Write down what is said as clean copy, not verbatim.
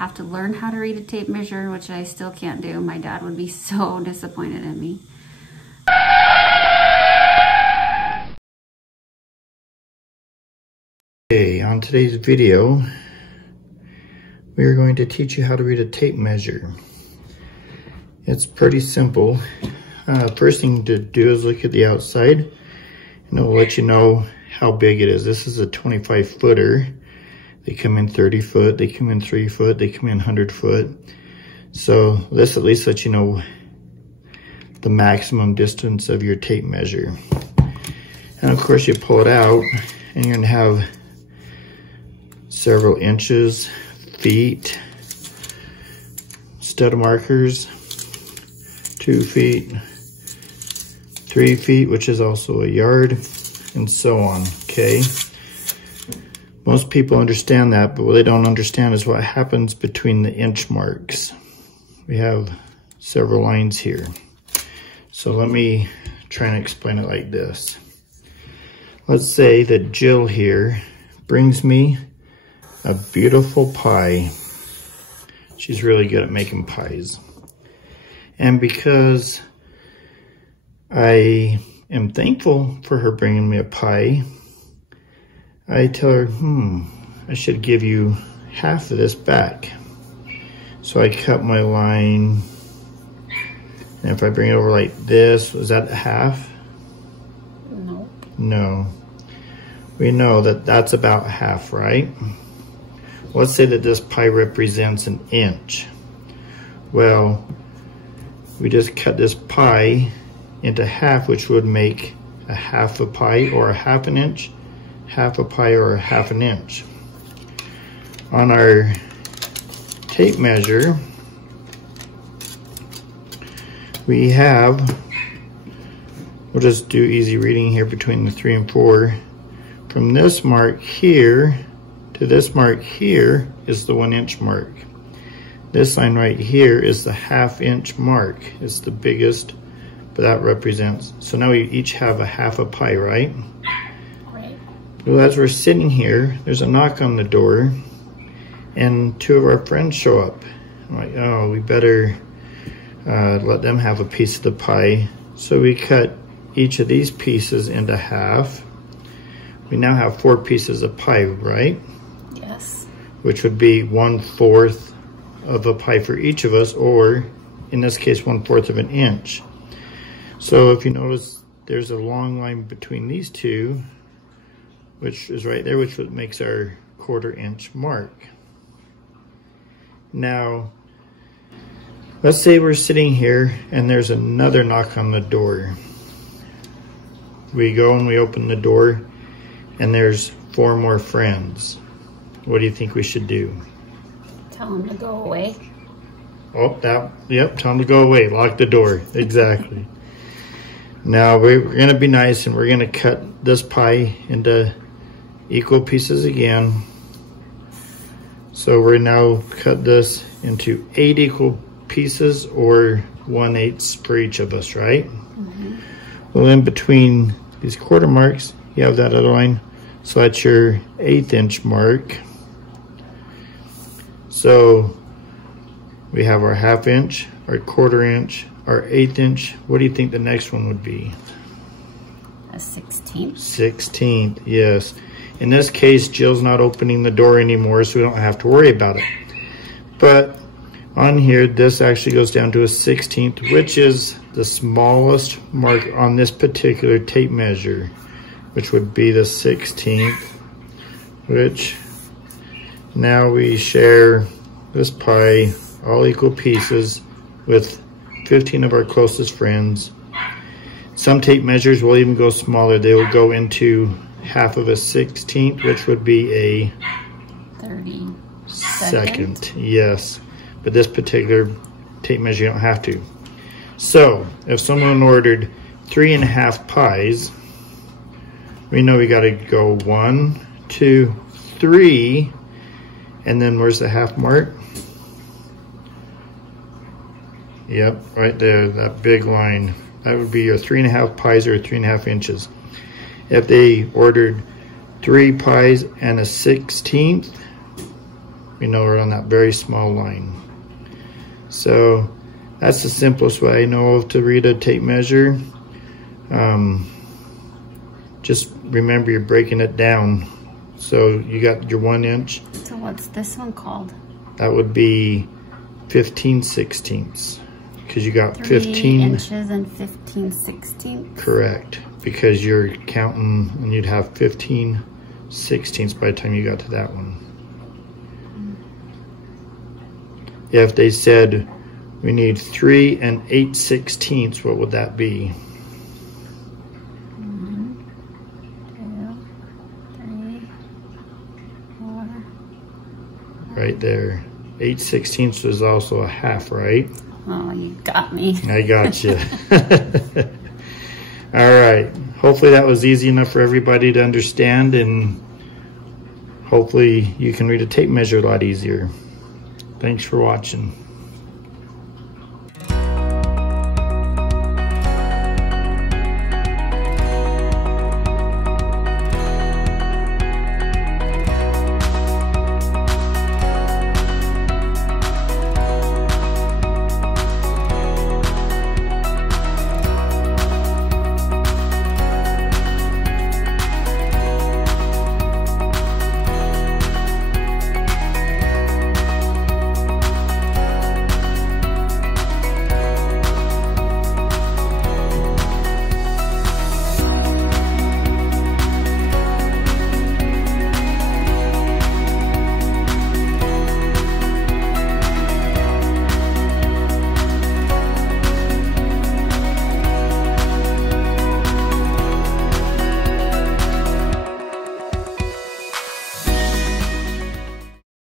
have to learn how to read a tape measure, which I still can't do. My dad would be so disappointed in me. Okay, on today's video, we are going to teach you how to read a tape measure. It's pretty simple. First thing to do is look at the outside, and it will let you know how big it is. This is a 25 footer. They come in 30 foot, they come in 3 foot, they come in 100 foot. So this at least lets you know the maximum distance of your tape measure. And of course you pull it out and you're gonna have several inches, feet, stud markers, 2 feet, 3 feet, which is also a yard, and so on, okay? Most people understand that, but what they don't understand is what happens between the inch marks. We have several lines here. So let me try and explain it like this. Let's say that Jill here brings me a beautiful pie. She's really good at making pies. And because I am thankful for her bringing me a pie, I tell her, I should give you half of this back. So I cut my line, and if I bring it over like this, is that half? No. No. We know that that's about half, right? Let's say that this pie represents an inch. Well, we just cut this pie into half, which would make a half a pie or a half an inch, half a pie or a half an inch. On our tape measure, we have, we'll just do easy reading here between the 3 and 4. From this mark here to this mark here is the 1 inch mark. This line right here is the ½ inch mark. It's the biggest, but that represents, so now we each have a half a pie, right? Well, as we're sitting here, there's a knock on the door, and 2 of our friends show up. I'm like, oh, we better let them have a piece of the pie. So we cut each of these pieces into half. We now have 4 pieces of pie, right? Yes. Which would be 1/4 of a pie for each of us, or in this case, 1/4 of an inch. So if you notice, there's a long line between these two, which is right there, which makes our 1/4 inch mark. Now, let's say we're sitting here and there's another knock on the door. We go and we open the door and there's 4 more friends. What do you think we should do? Tell them to go away. Oh, yep, tell them to go away. Lock the door, exactly. Now we're gonna be nice and we're gonna cut this pie into equal pieces again. So we're now cut this into 8 equal pieces, or 1/8 for each of us, right? Mm-hmm. Well, in between these 1/4 marks, you have that other line. So that's your 1/8 inch mark. So we have our 1/2 inch, our 1/4 inch, our 1/8 inch. What do you think the next one would be? A 16th. 16th, yes. In this case, Jill's not opening the door anymore, so we don't have to worry about it. But on here, this actually goes down to a 16th, which is the smallest mark on this particular tape measure, which would be the 16th, which now we share this pie, all equal pieces, with 15 of our closest friends. Some tape measures will even go smaller. They will go into half of a 16th, which would be a 32nd. Yes, but this particular tape measure, you don't have to. So if someone ordered 3½ pies, we know we got to go 1, 2, 3, and then where's the half mark? Yep, right there, that big line. That would be your 3½ pies, or 3½ inches. If they ordered 3 pies and a 16th, We know we're on that very small line. So that's the simplest way I know of to read a tape measure. Just remember you're breaking it down. So you got your 1 inch. So what's this one called? That would be 15/16, because you got 3 15 inches and 15/16. Correct, because you're counting, and you'd have 15/16 by the time you got to that one. Yeah, if they said we need 3 8/16, what would that be? 1, 2, 3, 4. Right there. 8/16 is also a half, right? Oh, you got me. I got you. All right. Hopefully that was easy enough for everybody to understand, and hopefully you can read a tape measure a lot easier. Thanks for watching.